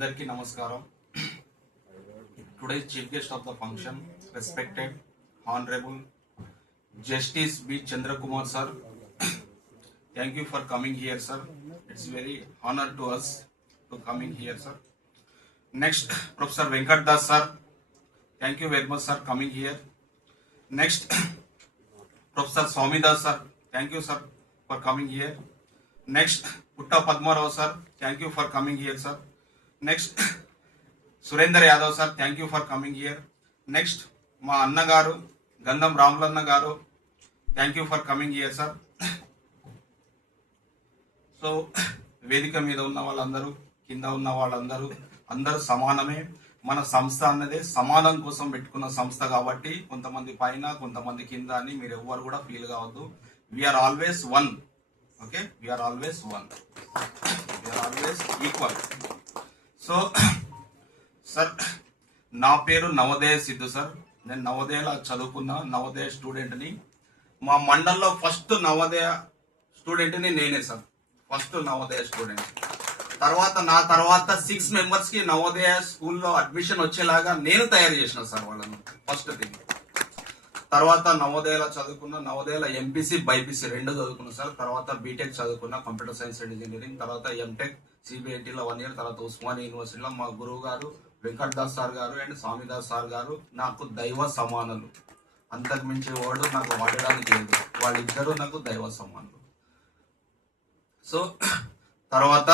Andarki namaskaram. Today's chief guest of the function, respected Honorable Justice B. Chandrakumar sir. Thank you for coming here, sir. It's very honor to us to coming here, sir. Next, Professor Venkat Das sir. Thank you very much, sir, coming here. Next, Professor Swami Das sir. Thank you, sir, for coming here. Next, Putta Padmarao sir. Thank you for coming here, sir. Next, Surendra Yadav sir. Thank you for coming here. Next, మా అన్నగారు గంధం రాములన్న గారు. Thank you for coming here sir. So వేదిక మీద ఉన్న వాళ్ళందరూ, కింద ఉన్న వాళ్ళందరూ అందరూ సమానమే. మన సంస్థ అన్నదే సమానం కోసం పెట్టుకున్న సంస్థ కాబట్టి కొంతమంది పైన కొంతమంది కింద అని మీరు ఎవ్వరు కూడా ఫీల్ కావద్దు. We're always one. Okay, we're always one, we're always equal. So sir, నా పేరు నవోదయ సిద్ధు సార్. నేను నవోదయలో చదువుకున్న నవోదయ స్టూడెంట్ని. మా మండల్లో ఫస్ట్ నవోదయ స్టూడెంట్ని నేనే సార్, ఫస్ట్ నవోదయ స్టూడెంట్. నా తర్వాత 6 మెంబర్స్ కి నవోదయ స్కూల్లో అడ్మిషన్ వచ్చేలాగా నేను తయారు చేసిన సార్ వాళ్ళను, ఫస్ట్ థింగ్. తర్వాత నవోదయలో చదువుకున్న, నవోదయలో ఎంపీసీ బైపీసీ 2 చదువుకున్నా సార్. తర్వాత బీటెక్ చదువుకున్న, కంప్యూటర్ సైన్స్ అండ్ ఇంజనీరింగ్. తర్వాత ఎంటెక్ సిబిఐటీలో 1 year. తర్వాత ఉస్మానియా యూనివర్సిటీలో మా గురువు గారు వెంకట్ దాస్ సార్ గారు అండ్ స్వామిదాస్ సార్ గారు నాకు దైవ సమానులు. అంతకు మించి వాడు నాకు వాడడానికి లేదు, వాళ్ళిద్దరూ నాకు దైవ సమానులు. సో తర్వాత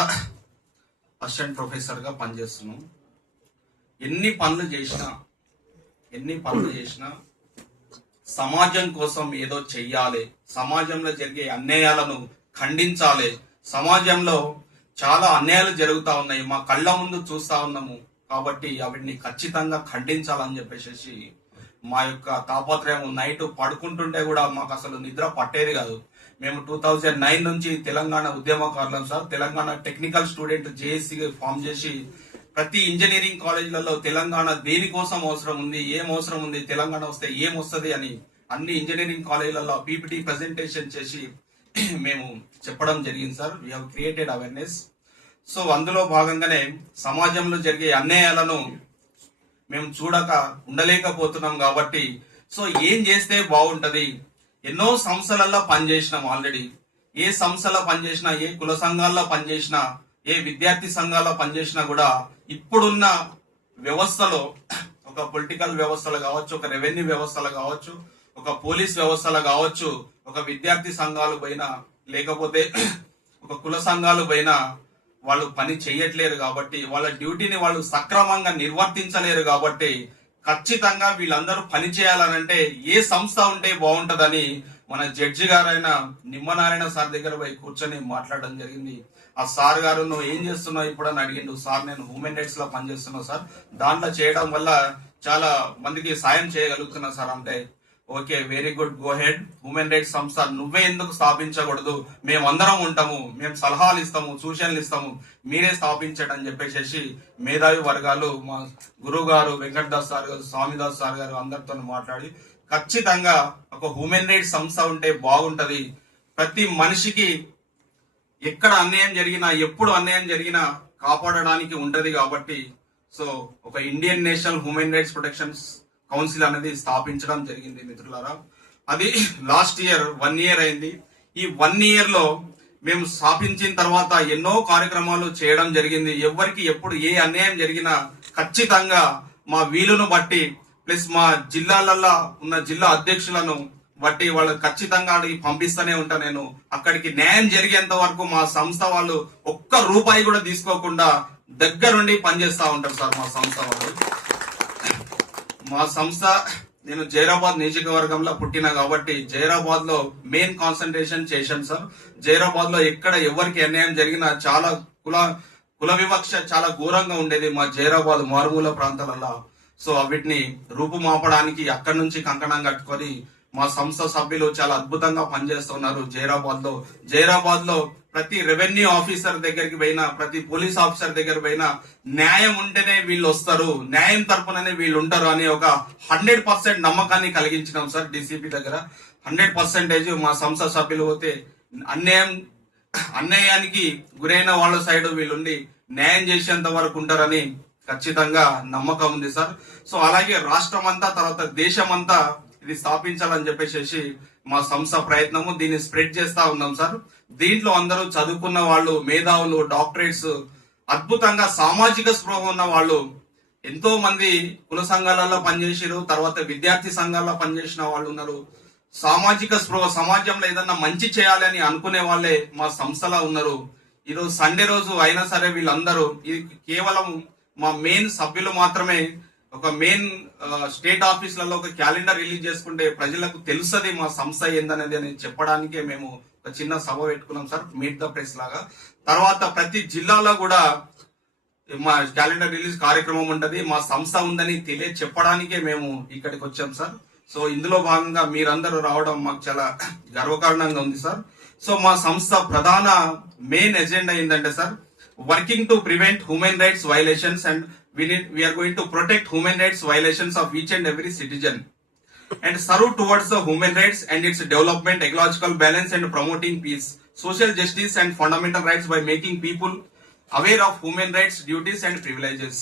అసిస్టెంట్ ప్రొఫెసర్ గా పనిచేస్తున్నాం. ఎన్ని పనులు చేసినా సమాజం కోసం ఏదో చెయ్యాలి, సమాజంలో జరిగే అన్యాయాలను ఖండించాలి. సమాజంలో చాలా అన్యాయాలు జరుగుతా ఉన్నాయి, మా కళ్ళ ముందు చూస్తా ఉన్నాము, కాబట్టి వాటిని ఖచ్చితంగా ఖండించాలని చెప్పేసి మా యొక్క తాపత్రయం. నైట్ పడుకుంటుంటే కూడా మాకు అసలు నిద్ర పట్టేది కాదు. మేము 2009 నుంచి తెలంగాణ ఉద్యమకారులం sir. Telangana technical student JAC form చేసి ప్రతి ఇంజనీరింగ్ కాలేజీలలో తెలంగాణ దేనికోసం అవసరం ఉంది, ఏం అవసరం ఉంది, తెలంగాణ వస్తే ఏం వస్తుంది అని అన్ని ఇంజనీరింగ్ కాలేజీలలో పీపీటీ ప్రెజెంటేషన్ చేసి మేము చెప్పడం జరిగింది sir. We have created awareness. So అందులో భాగంగానే సమాజంలో జరిగే అన్యాయాలను మేము చూడక ఉండలేకపోతున్నాం కాబట్టి సో ఏం చేస్తే బాగుంటది. ఎన్నో సంస్థలలో పనిచేసినాం ఆల్రెడీ. ఏ సంస్థలో పనిచేసినా, ఏ కుల సంఘాల్లో పనిచేసినా, ఏ విద్యార్థి సంఘాల్లో పనిచేసినా కూడా ఇప్పుడున్న వ్యవస్థలో, ఒక పొలిటికల్ వ్యవస్థలు కావచ్చు, ఒక రెవెన్యూ వ్యవస్థలు కావచ్చు, ఒక పోలీస్ వ్యవస్థలు కావచ్చు, ఒక విద్యార్థి సంఘాలు పైన లేకపోతే ఒక కుల సంఘాలు పైన వాళ్ళు పని చేయట్లేరు కాబట్టి, వాళ్ళ డ్యూటీని వాళ్ళు సక్రమంగా నిర్వర్తించలేరు కాబట్టి ఖచ్చితంగా వీళ్ళందరూ పని చేయాలనంటే ఏ సంస్థ ఉంటే బాగుంటదని మన జడ్జి గారైన నిమ్మనారాయణ సార్ దగ్గర పోయి కూర్చొని మాట్లాడడం జరిగింది. ఆ సార్ గారు, నువ్వు ఏం చేస్తున్నావు ఇప్పుడు అని అడిగిండు. సార్, నేను హ్యూమన్ రైట్స్ లో పనిచేస్తున్నావు సార్, దాంట్లో చేయడం వల్ల చాలా మందికి సాయం చేయగలుగుతున్నా సార్ అంటే. Okay, very good, go head. Human rights సంస్థ నువ్వే ఎందుకు స్థాపించకూడదు, మేమందరం ఉంటాము, మేము సలహాలు ఇస్తాము, సూచనలు ఇస్తాము, మీరే స్థాపించండి అని చెప్పేసి మేధావి వర్గాలు మా గురువు గారు వెంకట్ దాస్ సార్ గారు, స్వామిదాస్ సార్ గారు అందరితో మాట్లాడి ఖచ్చితంగా ఒక హ్యూమన్ రైట్స్ సంస్థ ఉంటే బాగుంటది. ప్రతి మనిషికి ఎక్కడ అన్యాయం జరిగినా, ఎప్పుడు అన్యాయం జరిగినా కాపాడడానికి ఉంటది కాబట్టి సో ఒక Indian national human rights protection council అనేది స్థాపించడం జరిగింది మిత్రులారా. అది లాస్ట్ ఇయర్ 1 year అయింది. ఈ 1 year లో మేము స్థాపించిన తర్వాత ఎన్నో కార్యక్రమాలు చేయడం జరిగింది. ఎవరికి ఎప్పుడు ఏ అన్యాయం జరిగినా ఖచ్చితంగా మా వీలును బట్టి ప్లస్ మా జిల్లాలలో ఉన్న జిల్లా అధ్యక్షులను బట్టి వాళ్ళు ఖచ్చితంగా అడిగి పంపిస్తూనే ఉంటా. నేను అక్కడికి న్యాయం జరిగేంత వరకు మా సంస్థ వాళ్ళు ఒక్క రూపాయి కూడా తీసుకోకుండా దగ్గరుండి పనిచేస్తా ఉంటారు సార్ మా సంస్థ వాళ్ళు. మా సంస్థ, నేను జైరాబాద్ నియోజకవర్గంలో పుట్టిన కాబట్టి జైరాబాద్ లో మెయిన్ కాన్సన్ట్రేషన్ చేశాను సార్. జైరాబాద్ లో ఎక్కడ ఎవరికి అన్యాయం జరిగినా చాలా కుల వివక్ష చాలా ఘోరంగా ఉండేది మా జైరాబాద్ మారుమూల ప్రాంతాలలో. సో వీటిని రూపుమాపడానికి అక్కడి నుంచి కంకణం కట్టుకొని మా సంస్థ సభ్యులు చాలా అద్భుతంగా పనిచేస్తున్నారు జైరాబాద్ లో ప్రతి రెవెన్యూ ఆఫీసర్ దగ్గరికి పోయినా, ప్రతి పోలీస్ ఆఫీసర్ దగ్గర పోయినా న్యాయం ఉంటేనే వీళ్ళు వస్తారు, న్యాయం తరపుననే వీళ్ళు ఉంటారు అని ఒక 100% నమ్మకాన్ని కలిగించినాం సార్ డీసీపీ దగ్గర. 100% మా సంస్థ సభ్యులు పోతే అన్యాయానికి గురైన వాళ్ళ సైడ్ వీళ్ళుండి న్యాయం చేసేంత వరకు ఉంటారని ఖచ్చితంగా నమ్మకం ఉంది సార్. సో అలాగే రాష్ట్రం అంతా తర్వాత దేశం అంతా ఇది స్థాపించాలని చెప్పేసి మా సంస్థ ప్రయత్నము, దీన్ని స్ప్రెడ్ చేస్తా ఉన్నాం సార్. దీంట్లో అందరూ చదువుకున్న వాళ్ళు, మేధావులు, డాక్టరేట్స్, అద్భుతంగా సామాజిక స్పృహ ఉన్న వాళ్ళు ఎంతో మంది కుల సంఘాలలో పనిచేసారు, తర్వాత విద్యార్థి సంఘాల్లో పనిచేసిన వాళ్ళు ఉన్నారు. సామాజిక స్పృహ, సమాజంలో ఏదన్నా మంచి చేయాలని అనుకునే వాళ్ళే మా సంస్థలో ఉన్నారు. ఈరోజు సండే రోజు అయినా సరే వీళ్ళందరూ, ఇది కేవలం మా మెయిన్ సభ్యులు మాత్రమే ఒక మెయిన్ స్టేట్ ఆఫీసులలో ఒక క్యాలెండర్ రిలీజ్ చేసుకుంటే ప్రజలకు తెలుస్తుంది మా సంస్థ ఏందనేది అని చెప్పడానికే మేము ఒక చిన్న సభ పెట్టుకున్నాం సార్, మీట్ ద ప్రెస్ లాగా. తర్వాత ప్రతి జిల్లాలో కూడా మా క్యాలెండర్ రిలీజ్ కార్యక్రమం ఉంటది, మా సంస్థ ఉందని చెప్పడానికే మేము ఇక్కడికి వచ్చాం సార్. సో ఇందులో భాగంగా మీరందరూ రావడం మాకు చాలా గర్వకారణంగా ఉంది సార్. సో మా సంస్థ ప్రధాన మెయిన్ ఎజెండా ఏంటంటే sir, working to prevent human rights violations and we are going to protect human rights violations of each and every citizen and serve towards the human rights and its development, ecological balance and promoting peace, social justice and fundamental rights by making people aware of human rights, duties and privileges.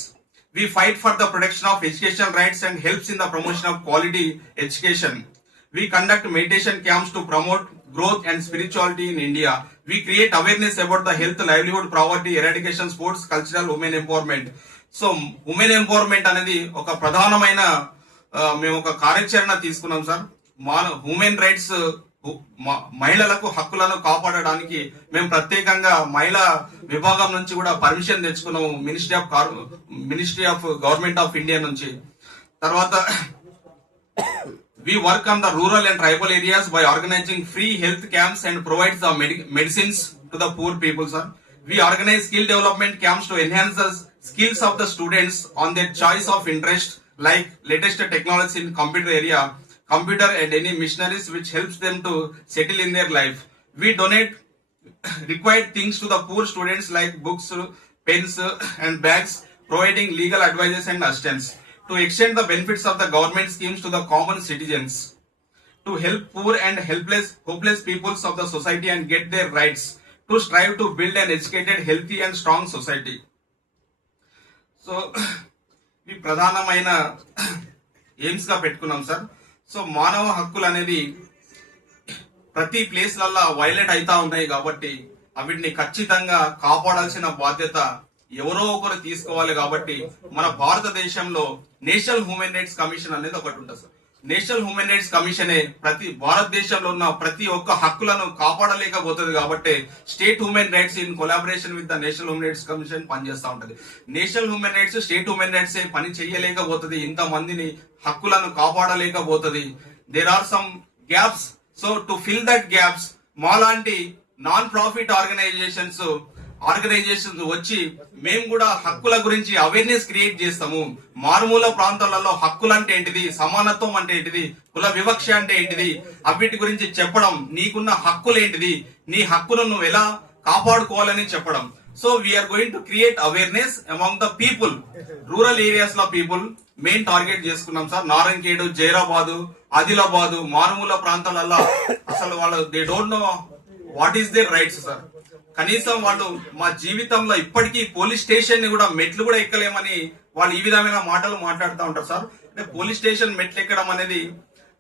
We fight for the protection of educational rights and helps in the promotion of quality education. We conduct meditation camps to promote growth and spirituality in India. We create awareness about the health, livelihood, poverty, eradication, sports, cultural, women empowerment. So women empowerment అనేది ఒక ప్రధానమైన మేము ఒక కార్యాచరణ తీసుకున్నాం sir. Human rights, మహిళలకు హక్కులను కాపాడడానికి మేము ప్రత్యేకంగా మహిళా విభాగం నుంచి కూడా పర్మిషన్ తెచ్చుకున్నాము, ministry of government of India నుంచి. తర్వాత we work on the rural and tribal areas by organizing free health camps and provides the medicines to the poor people, sir. We organize skill development camps to enhance the skills of the students on their choice of interest, like latest technology in computer area, computer and any missionaries which helps them to settle in their life. We donate required things to the poor students like books, pens and bags, providing legal advice and assistance to extend the benefits of the government schemes to the common citizens, to help poor and hopeless peoples of the society and get their rights, to strive to build an educated, healthy and strong society. So ఇవి ప్రధానమైన AIIMS గా పెట్టుకున్నాం sir. So మానవ హక్కులు అనేది ప్రతి ప్లేస్లల్లో violate అవుతా ఉన్నాయి కాబట్టి వీటిని ఖచ్చితంగా కాపాడాల్సిన బాధ్యత ఎవరో ఒకరు తీసుకోవాలి. కాబట్టి మన భారతదేశంలో నేషనల్ హ్యూమన్ రైట్స్ కమిషన్ అనేది ఒకటి ఉంటుంది సార్. నేషనల్ హ్యూమన్ రైట్స్ కమిషనే ప్రతి భారతదేశంలో ఉన్న ప్రతి ఒక్క హక్కులను కాపాడలేకపోతుంది. కాబట్టి state human rights in collaboration with the national human rights commission పనిచేస్తూ ఉంటది. National human rights, state human rights పని చేయలేకపోతుంది, ఇంత మందిని హక్కులను కాపాడలేకపోతుంది. There are some gaps. So to fill that gaps మాలాంటి నాన్ ప్రాఫిట్ ఆర్గనైజేషన్స్ వచ్చి మేము కూడా హక్కుల గురించి అవేర్నెస్ క్రియేట్ చేస్తాము. మారుమూల ప్రాంతాలలో హక్కులు అంటే ఏంటిది, సమానత్వం అంటే ఏంటిది, కుల వివక్ష అంటే ఏంటిది, అవిటి గురించి చెప్పడం, నీకున్న హక్కులు ఏంటిది, నీ హక్కులను నువ్వు ఎలా కాపాడుకోవాలని చెప్పడం. So we're going to create awareness among the people, rural areas లో పీపుల్ మెయిన్ టార్గెట్ చేసుకున్నాం సార్. నారాయణఖేడ్, జైరాబాదు, ఆదిలాబాదు, మారుమూల ప్రాంతాలలో అసలు వాళ్ళు they don't know what is their rights sir. కనీసం వాళ్ళు మా జీవితంలో ఇప్పటికీ పోలీస్ స్టేషన్ ని కూడా మెట్లు కూడా ఎక్కలేమని వాళ్ళు ఈ విధమైన మాటలు మాట్లాడుతూ ఉంటారు సార్. అంటే పోలీస్ స్టేషన్ మెట్లు ఎక్కడం అనేది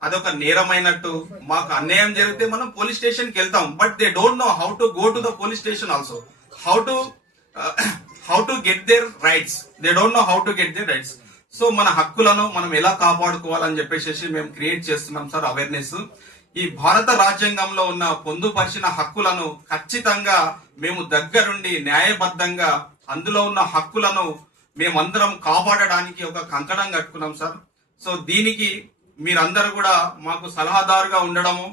అదొక నేరమైనట్టు. మాకు అన్యాయం జరిగితే మనం పోలీస్ స్టేషన్ కి వెళ్తాం, but they don't know how to go to the police station also, how to get there rights. They don't know how to get there rights. So మన హక్కులను మనం ఎలా కాపాడుకోవాలని చెప్పేసి మేము క్రియేట్ చేస్తున్నాం సార్ అవేర్నెస్. ఈ భారత రాజ్యాంగంలో ఉన్న పొందుపరిచిన హక్కులను ఖచ్చితంగా మేము దగ్గరుండి న్యాయబద్ధంగా అందులో ఉన్న హక్కులను మేమందరం కాపాడడానికి ఒక కంకణం కట్టుకున్నాం సార్. సో దీనికి మీరందరూ కూడా మాకు సలహాదారుగా ఉండడము,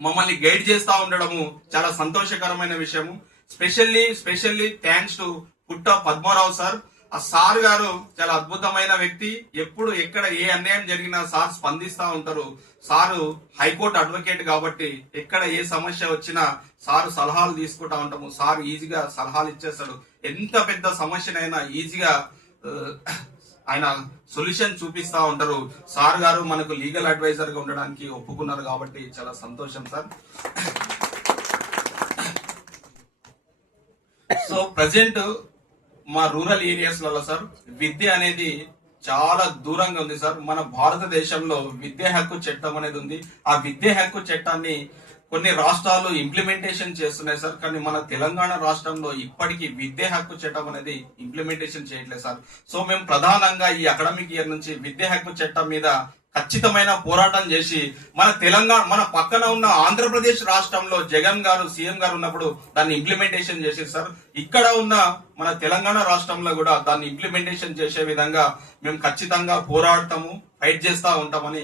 మమ్మల్ని గైడ్ చేస్తా ఉండడము చాలా సంతోషకరమైన విషయము. స్పెషల్లీ థ్యాంక్స్ టు పుట్ట పద్మారావు సార్. ఆ సార్ గారు చాలా అద్భుతమైన వ్యక్తి. ఎప్పుడు ఎక్కడ ఏ అన్యాయం జరిగినా సార్ స్పందిస్తా ఉంటారు. సారు హైకోర్టు అడ్వకేట్ కాబట్టి ఎక్కడ ఏ సమస్య వచ్చినా సారు సలహాలు తీసుకుంటా ఉంటాము. సార్ ఈజీగా సలహాలు ఇచ్చేస్తాడు. ఎంత పెద్ద సమస్యనైనా ఈజీగా ఆయన సొల్యూషన్ చూపిస్తా ఉంటారు. సార్ గారు మనకు లీగల్ అడ్వైజర్ గా ఉండడానికి ఒప్పుకున్నారు కాబట్టి చాలా సంతోషం సార్. సో ప్రజెంట్ మా రూరల్ ఏరియాస్లలో సార్ విద్య అనేది చాలా దూరంగా ఉంది సార్. మన భారతదేశంలో విద్యా హక్కు చట్టం అనేది ఉంది. ఆ విద్యా హక్కు చట్టాన్ని కొన్ని రాష్ట్రాలు ఇంప్లిమెంటేషన్ చేస్తున్నాయి సార్. కానీ మన తెలంగాణ రాష్ట్రంలో ఇప్పటికీ విద్యా హక్కు చట్టం అనేది ఇంప్లిమెంటేషన్ చేయట్లేదు సార్. సో మేము ప్రధానంగా ఈ అకాడమిక్ ఇయర్ నుంచి విద్యా హక్కు చట్టం మీద ఖచ్చితమైన పోరాటం చేసి మన పక్కన ఉన్న ఆంధ్రప్రదేశ్ రాష్ట్రంలో జగన్ గారు సీఎం గారు ఉన్నప్పుడు దాన్ని ఇంప్లిమెంటేషన్ చేసేది సార్. ఇక్కడ ఉన్న మన తెలంగాణ రాష్ట్రంలో కూడా దాన్ని ఇంప్లిమెంటేషన్ చేసే విధంగా మేము ఖచ్చితంగా పోరాడతాము, ఫైట్ చేస్తా ఉంటామని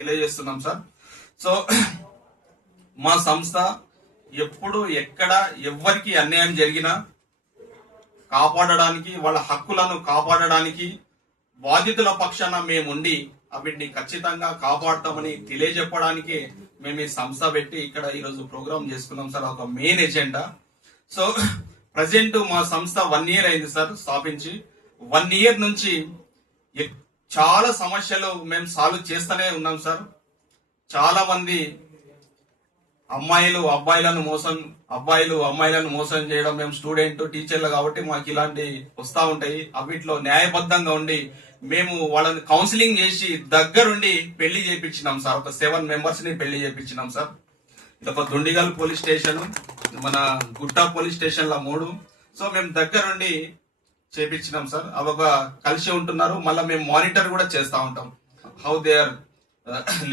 తెలియజేస్తున్నాం సార్. సో మా సంస్థ ఎప్పుడు ఎక్కడ ఎవరికి అన్యాయం జరిగినా కాపాడడానికి, వాళ్ళ హక్కులను కాపాడడానికి బాధితుల పక్షాన మేముండి వీటిని ఖచ్చితంగా కాపాడతామని తెలియజెప్పడానికి మేము ఈ సంస్థ పెట్టి ఇక్కడ ఈరోజు ప్రోగ్రామ్ చేసుకున్నాం సార్. ఒక మెయిన్ ఎజెండా. సో ప్రజెంట్ మా సంస్థ 1 year అయింది సార్ స్థాపించి. 1 year నుంచి చాలా సమస్యలు మేము సాల్వ్ చేస్తూనే ఉన్నాం సార్. చాలా మంది అమ్మాయిలు అమ్మాయిలను మోసం చేయడం, మేము స్టూడెంట్ టీచర్లు కాబట్టి మాకు ఇలాంటి వస్తా ఉంటాయి. అవిట్లో న్యాయబద్ధంగా ఉండి మేము వాళ్ళని కౌన్సిలింగ్ చేసి దగ్గరుండి పెళ్లి చేయించినాం సార్. ఒక 7 members ని పెళ్లి చేయించినాం సార్. ఒక దుండిగల్ పోలీస్ స్టేషన్, మన గుట్ట పోలీస్ స్టేషన్ ల 3. సో మేము దగ్గరుండి చేపించినాం సార్. అవి ఒక కలిసి ఉంటున్నారు. మళ్ళీ మేము మానిటర్ కూడా చేస్తా ఉంటాం హౌ దే ఆర్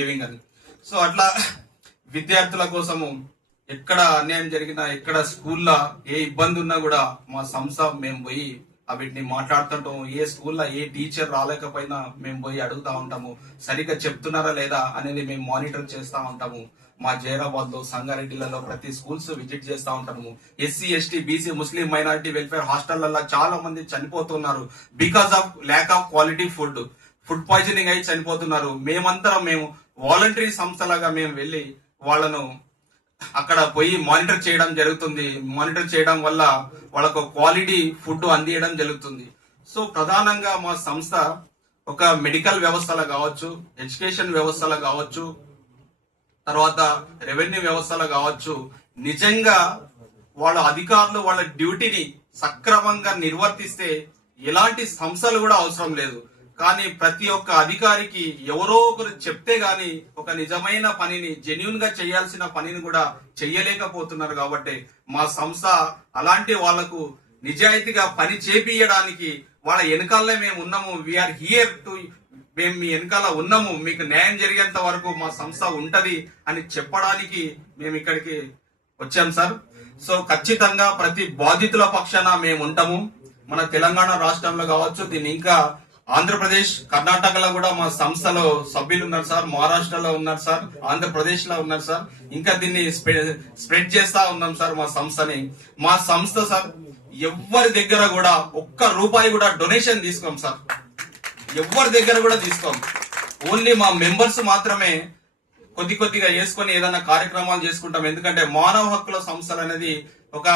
లివింగ్ అని. సో అట్లా విద్యార్థుల కోసము ఎక్కడ అన్యాయం జరిగినా, ఎక్కడ స్కూల్లో ఏ ఇబ్బంది ఉన్నా కూడా మా సంస్థ మేము పోయి వీటిని మాట్లాడుతుంటాము. ఏ స్కూల్లో ఏ టీచర్ రాలేకపోయినా మేము పోయి అడుగుతా ఉంటాము, సరిగ్గా చెప్తున్నారా లేదా అనేది మేము మానిటర్ చేస్తా ఉంటాము. మా జైరాబాద్ లో, సంగారెడ్డిలలో ప్రతి స్కూల్స్ విజిట్ చేస్తా ఉంటాము. ఎస్సీ ఎస్టీ బీసీ ముస్లిం మైనారిటీ వెల్ఫేర్ హాస్టళ్లలో చాలా మంది చనిపోతున్నారు because of lack of quality food poisoning అయి చనిపోతున్నారు. మేము వాలంటరీ సంస్థలాగా మేము వెళ్ళి వాళ్ళను అక్కడ పోయి మానిటర్ చేయడం జరుగుతుంది. మానిటర్ చేయడం వల్ల వాళ్ళకు క్వాలిటీ ఫుడ్ అందియడం జరుగుతుంది. సో ప్రధానంగా మా సంస్థ ఒక మెడికల్ వ్యవస్థలో కావచ్చు, ఎడ్యుకేషన్ వ్యవస్థలో కావచ్చు, తర్వాత రెవెన్యూ వ్యవస్థలో కావచ్చు, నిజంగా వాళ్ళ అధికారులు వాళ్ళ డ్యూటీని సక్రమంగా నిర్వర్తిస్తే ఎలాంటి సంస్థలు కూడా అవసరం లేదు. కానీ ప్రతి ఒక్క అధికారికి ఎవరో ఒకరు చెప్తే గాని ఒక నిజమైన పనిని, జెన్యూన్ గా చేయాల్సిన పనిని కూడా చెయ్యలేకపోతున్నారు. కాబట్టి మా సంస్థ అలాంటి వాళ్లకు నిజాయితీగా పని చేపియడానికి వాళ్ళ వెనకాలనే మేము ఉన్నాము. వీఆర్ హియర్ టు, మేము మీ వెనకాల ఉన్నాము, మీకు న్యాయం జరిగేంత వరకు మా సంస్థ ఉంటది అని చెప్పడానికి మేము ఇక్కడికి వచ్చాం సార్. సో ఖచ్చితంగా ప్రతి బాధితుల పక్షాన మేము ఉంటాము. మన తెలంగాణ రాష్ట్రంలో కావచ్చు, దీన్ని ఇంకా ఆంధ్రప్రదేశ్, కర్ణాటకలో కూడా మా సంస్థలో సభ్యులు ఉన్నారు సార్. మహారాష్ట్రలో ఉన్నారు సార్, ఆంధ్రప్రదేశ్ లో ఉన్నారు సార్. ఇంకా దీన్ని స్ప్రెడ్ చేస్తా ఉన్నాం సార్ మా సంస్థని. మా సంస్థ సార్ ఎవరి దగ్గర కూడా ఒక్క రూపాయి కూడా డొనేషన్ తీసుకోం సార్. ఎవరి దగ్గర కూడా తీసుకోం. ఓన్లీ మా మెంబర్స్ మాత్రమే కొద్దిగా చేసుకొని ఏదైనా కార్యక్రమాలు చేసుకుంటాం. ఎందుకంటే మానవ హక్కుల సంస్థలు అనేది ఒక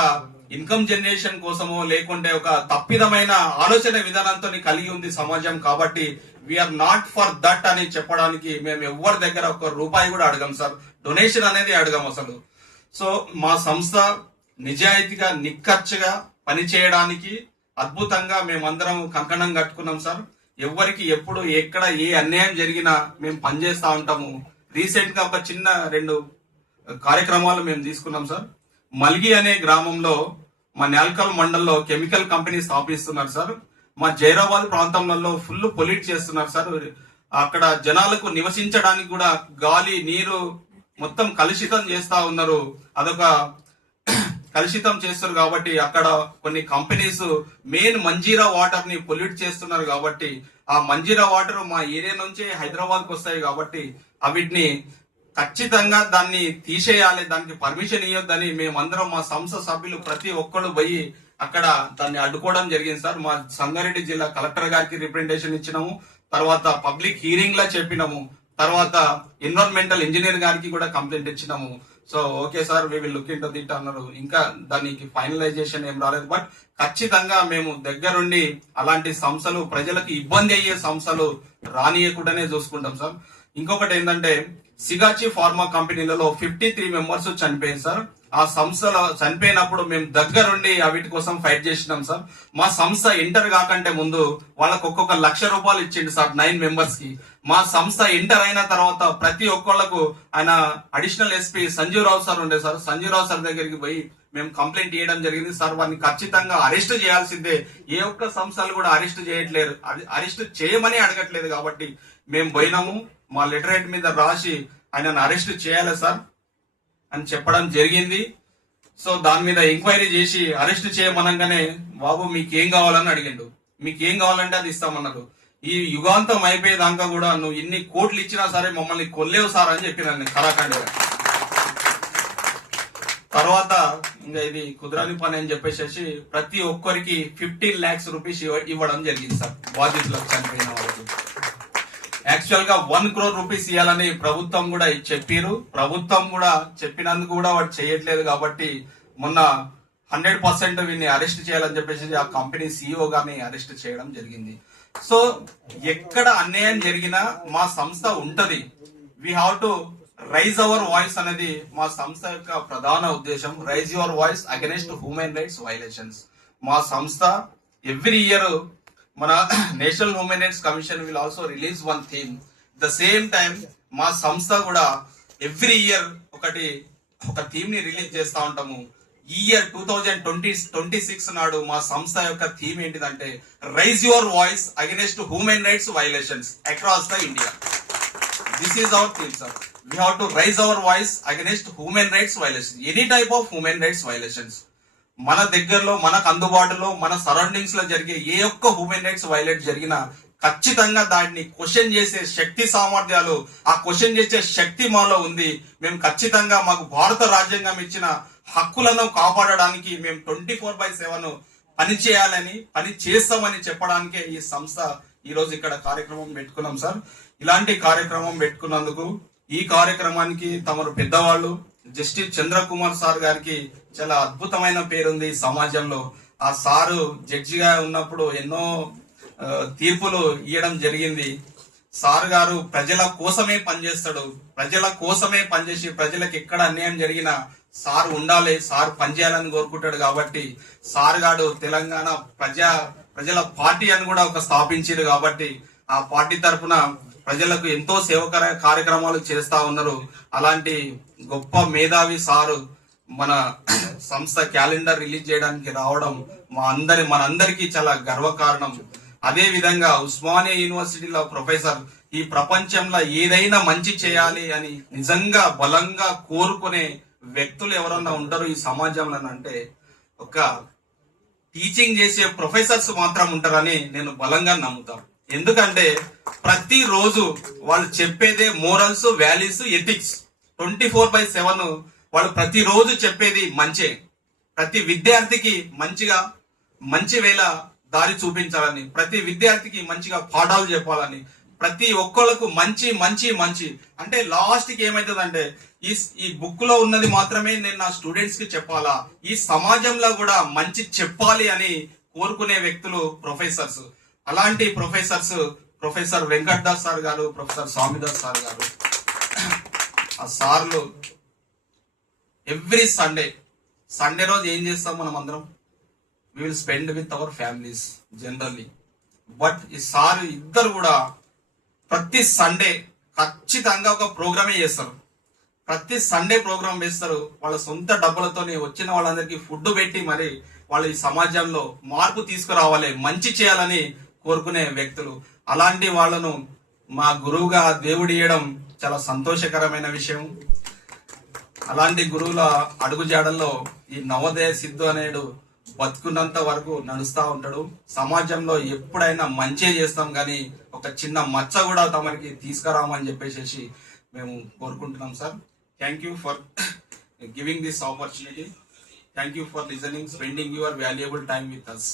ఇన్కమ్ జనరేషన్ కోసమో లేకుంటే ఒక తప్పిదమైన ఆలోచన విధానంతో కలిగి ఉంది సమాజం. కాబట్టి వీఆర్ నాట్ ఫర్ దట్ అని చెప్పడానికి మేము ఎవరి దగ్గర ఒక రూపాయి కూడా అడగం సార్. డొనేషన్ అనేది అడగం అసలు. సో మా సంస్థ నిజాయితీగా నిక్కచ్చిగా పనిచేయడానికి అద్భుతంగా మేమందరం కంకణం కట్టుకున్నాం సార్. ఎవరికి ఎప్పుడు ఎక్కడ ఏ అన్యాయం జరిగినా మేము పనిచేస్తా ఉంటాము. రీసెంట్ గా ఒక చిన్న 2 కార్యక్రమాలు మేము తీసుకున్నాం సార్. మల్గి అనే గ్రామంలో మా నేల్కల్ మండల్లో కెమికల్ కంపెనీ స్థాపిస్తున్నారు సార్. మా జైరాబాద్ ప్రాంతంలో ఫుల్ పొల్యూట్ చేస్తున్నారు సార్. అక్కడ జనాలకు నివసించడానికి కూడా గాలి, నీరు మొత్తం కలుషితం చేస్తా ఉన్నారు. అదొక కలుషితం చేస్తారు కాబట్టి అక్కడ కొన్ని కంపెనీస్ మెయిన్ మంజీరా వాటర్ ని పొల్యూట్ చేస్తున్నారు. కాబట్టి ఆ మంజీరా వాటర్ మా ఏరియా నుంచి హైదరాబాద్ కు వస్తాయి. కాబట్టి వీటిని ఖచ్చితంగా దాన్ని తీసేయాలి, దానికి పర్మిషన్ ఇవ్వద్దని మేమందరం మా సంస్థ సభ్యులు ప్రతి ఒక్కళ్ళు పోయి అక్కడ దాన్ని అడ్డుకోవడం జరిగింది సార్. మా సంగారెడ్డి జిల్లా కలెక్టర్ గారికి రిప్రజెంటేషన్ ఇచ్చినాము. తర్వాత పబ్లిక్ హీరింగ్ లా చెప్పినాము. తర్వాత ఎన్విరాన్మెంటల్ ఇంజనీర్ గారికి కూడా కంప్లైంట్ ఇచ్చినాము. So okay sir, we will look into it అన్నారు. ఇంకా దానికి ఫైనలైజేషన్ ఏం రాలేదు. బట్ ఖచ్చితంగా మేము దగ్గరుండి అలాంటి సంస్థలు, ప్రజలకు ఇబ్బంది అయ్యే సంస్థలు రానియకుండానే చూసుకుంటాం సార్. ఇంకొకటి ఏంటంటే సిగాచి ఫార్మా కంపెనీలలో 53 members చనిపోయారు సార్. ఆ సంస్థలో చనిపోయినప్పుడు మేము దగ్గరుండి వీటి కోసం ఫైట్ చేసినాం సార్. మా సంస్థ ఎంటర్ కాకంటే ముందు వాళ్ళకు ఒక్కొక్క ₹1,00,000 ఇచ్చిండు సార్ 9 మెంబర్స్ కి. మా సంస్థ ఎంటర్ అయిన తర్వాత ప్రతి ఒక్కళ్ళకు ఆయన అడిషనల్ ఎస్పీ సంజీవ్ రావు సార్ ఉండే సార్. సంజీవ్ రావు సార్ దగ్గరికి పోయి మేము కంప్లైంట్ చేయడం జరిగింది. సార్ వారిని ఖచ్చితంగా అరెస్ట్ చేయాల్సిందే, ఏ ఒక్క సంస్థలు కూడా అరెస్ట్ చేయట్లేరు, అరెస్ట్ చేయమని అడగట్లేదు కాబట్టి మేము పోయినాము. మా లెటరేట్ మీద రాసి ఆయనను అరెస్ట్ చేయాలి సార్ అని చెప్పడం జరిగింది. సో దాని మీద ఎంక్వైరీ చేసి అరెస్ట్ చేయమనగానే బాబు మీకేం కావాలని అడిగిండు. మీకేం కావాలంటే అది ఇస్తామన్నారు. ఈ యుగాంతం అయిపోయేదాకా కూడా నువ్వు ఇన్ని కోట్లు ఇచ్చినా సరే మమ్మల్ని కొల్లేవు సార్ అని చెప్పినాను కరాఖండిగా. తర్వాత ఇంకా ఇది కుదరని పని అని చెప్పేసి ప్రతి ఒక్కరికి 15 lakhs రూపీస్ ఇవ్వడం జరిగింది సార్ బాధితులకు, చనిపోయిన వాళ్ళకి. యాక్చువల్ గా 1 crore రూపీస్ ఇవ్వాలని ప్రభుత్వం కూడా చెప్పారు. ప్రభుత్వం కూడా చెప్పినందుకు కూడా వాడు చేయట్లేదు కాబట్టి మొన్న 100% వీడిని అరెస్ట్ చేయాలని చెప్పేసి ఆ కంపెనీ CEO గారిని అరెస్ట్ చేయడం జరిగింది. సో ఎక్కడ అన్యాయం జరిగినా మా సంస్థ ఉంటది. We have to rise hour voice అనేది మా సంస్థ యొక్క ప్రధాన ఉద్దేశం. Rise your voice against human rights violations. మా సంస్థ ఎవ్రీ ఇయర్ మన national human rights commission will also release one theme. The same time మా సంస్థ కూడా ఎవ్రీ ఇయర్ ఒక థీమ్ ని రిలీజ్ చేస్తా ఉంటాము. ఈ ఇయర్ 2026 నాడు మా సంస్థ యొక్క థీమ్ ఏంటిదంటే rise your voice against human rights violations across the India. This is our theme sir. We have to raise our voice against human rights violations, any type of human rights violations. మన దగ్గరలో, మనకు అందుబాటులో, మన surroundings లో జరిగే ఏ ఒక్క human rights violate జరిగినా ఖచ్చితంగా దాన్ని క్వశ్చన్ చేసే శక్తి సామర్థ్యాలు, ఆ క్వశ్చన్ చేసే శక్తి మాలో ఉంది. మేము ఖచ్చితంగా మాకు భారత రాజ్యాంగం ఇచ్చిన హక్కులను కాపాడడానికి మేము 24/7 పని చేయాలని, పని చేస్తామని చెప్పడానికే ఈ సంస్థ ఈ రోజు ఇక్కడ కార్యక్రమం పెట్టుకున్నాం సార్. ఇలాంటి కార్యక్రమం పెట్టుకున్నందుకు ఈ కార్యక్రమానికి తమరు పెద్దవాళ్ళు జస్టిస్ చంద్రకుమార్ సార్ గారికి చాలా అద్భుతమైన పేరుంది సమాజంలో. ఆ సారు జడ్జిగా ఉన్నప్పుడు ఎన్నో తీర్పులు ఇవ్వడం జరిగింది. సార్ గారు ప్రజల కోసమే పనిచేస్తాడు. ప్రజల కోసమే పనిచేసి ప్రజలకు ఎక్కడ అన్యాయం జరిగినా సార్ ఉండాలి, సార్ పనిచేయాలని కోరుకుంటాడు. కాబట్టి సార్ గారు తెలంగాణ ప్రజల పార్టీ అని కూడా ఒక స్థాపించారు. కాబట్టి ఆ పార్టీ తరఫున ప్రజలకు ఎంతో సేవకర కార్యక్రమాలు చేస్తా ఉన్నారు. అలాంటి గొప్ప మేధావి సారు మన సంస్థ క్యాలెండర్ రిలీజ్ చేయడానికి రావడం మనందరికీ చాలా గర్వకారణం. అదే విధంగా ఉస్మానియా యూనివర్సిటీలో ప్రొఫెసర్ ఈ ప్రపంచంలో ఏదైనా మంచి చేయాలి అని నిజంగా బలంగా కోరుకునే వ్యక్తులు ఎవరన్నా ఉంటారు ఈ సమాజంలో అంటే ఒక టీచింగ్ చేసే ప్రొఫెసర్స్ మాత్రం ఉంటారని నేను బలంగా నమ్ముతాను. ఎందుకంటే ప్రతిరోజు వాళ్ళు చెప్పేదే మోరల్స్, వాల్యూస్, ఎథిక్స్. 24/7 వాళ్ళు ప్రతిరోజు చెప్పేది మంచే. ప్రతి విద్యార్థికి మంచి వేళ దారి చూపించాలని, ప్రతి విద్యార్థికి మంచిగా పాఠాలు చెప్పాలని, ప్రతి ఒక్కళ్ళకు మంచి అంటే లాస్ట్ కి ఏమైతుందంటే ఈ బుక్ లో ఉన్నది మాత్రమే నేను నా స్టూడెంట్స్ కి చెప్పాలా, ఈ సమాజంలో కూడా మంచి చెప్పాలి అని కోరుకునే వ్యక్తులు ప్రొఫెసర్స్. అలాంటి ప్రొఫెసర్ వెంకట్ దాస్ సార్ గారు, ప్రొఫెసర్ స్వామిదాస్ సార్ గారు, ఆ సార్లు ఎవ్రీ సండే రోజు ఏం చేస్తాం మనం అందరం? We will spend with our families generally. But ఈ సార్ ఇద్దరు కూడా ప్రతి సండే ఖచ్చితంగా ఒక ప్రోగ్రామే చేస్తారు. ప్రతి సండే ప్రోగ్రామ్ వేస్తారు. వాళ్ళ సొంత డబ్బులతోనే వచ్చిన వాళ్ళందరికీ ఫుడ్ పెట్టి మరి వాళ్ళు ఈ సమాజంలో మార్పు తీసుకురావాలి, మంచి చేయాలని కోరుకునే వ్యక్తులు. అలాంటి వాళ్ళను మా గురువుగా దేవుడు ఇవ్వడం చాలా సంతోషకరమైన విషయం. అలాంటి గురువుల అడుగుజాడల్లో ఈ నవోదయ సిద్ధు అనేడు బతుకున్నంత వరకు నడుస్తూ ఉంటాడు. సమాజంలో ఎప్పుడైనా మంచి చేస్తాం కానీ ఒక చిన్న మచ్చ కూడా తమరికి తీసుకురామని చెప్పేసి మేము కోరుకుంటున్నాం sir. Thank you for giving this opportunity. Thank you for listening, spending your valuable time with us.